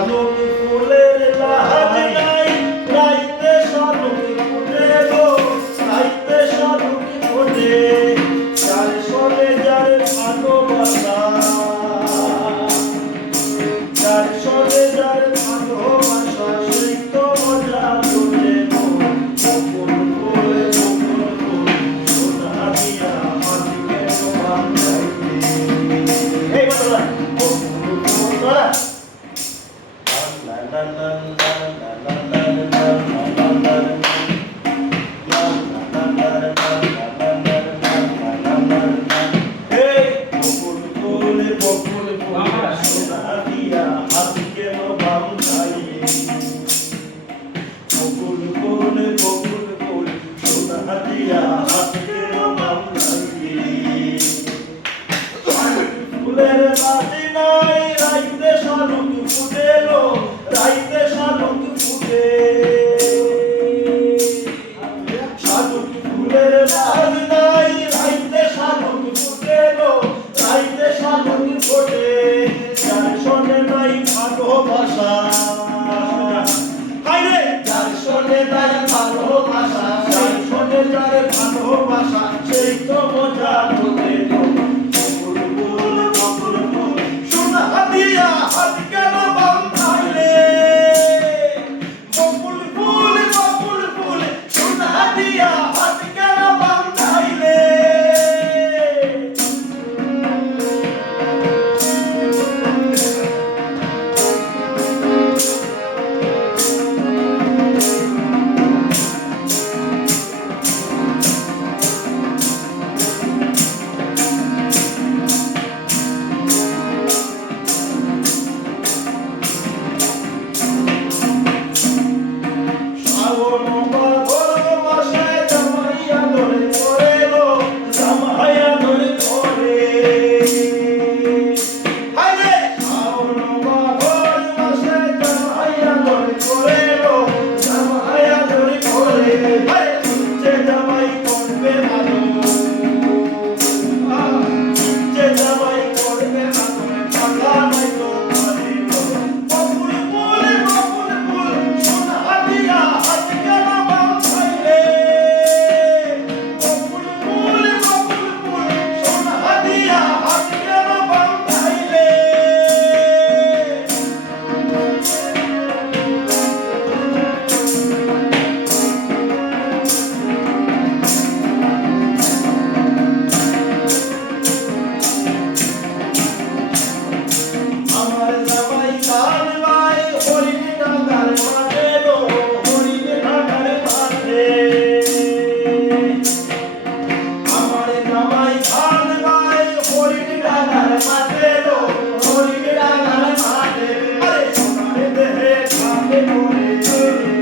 জানুন ফুলের লাহা ভালোবাসা হাইরে যার শোনে তার ভালোবাসা যার ভালোবাসা সেই তো বোঝা amore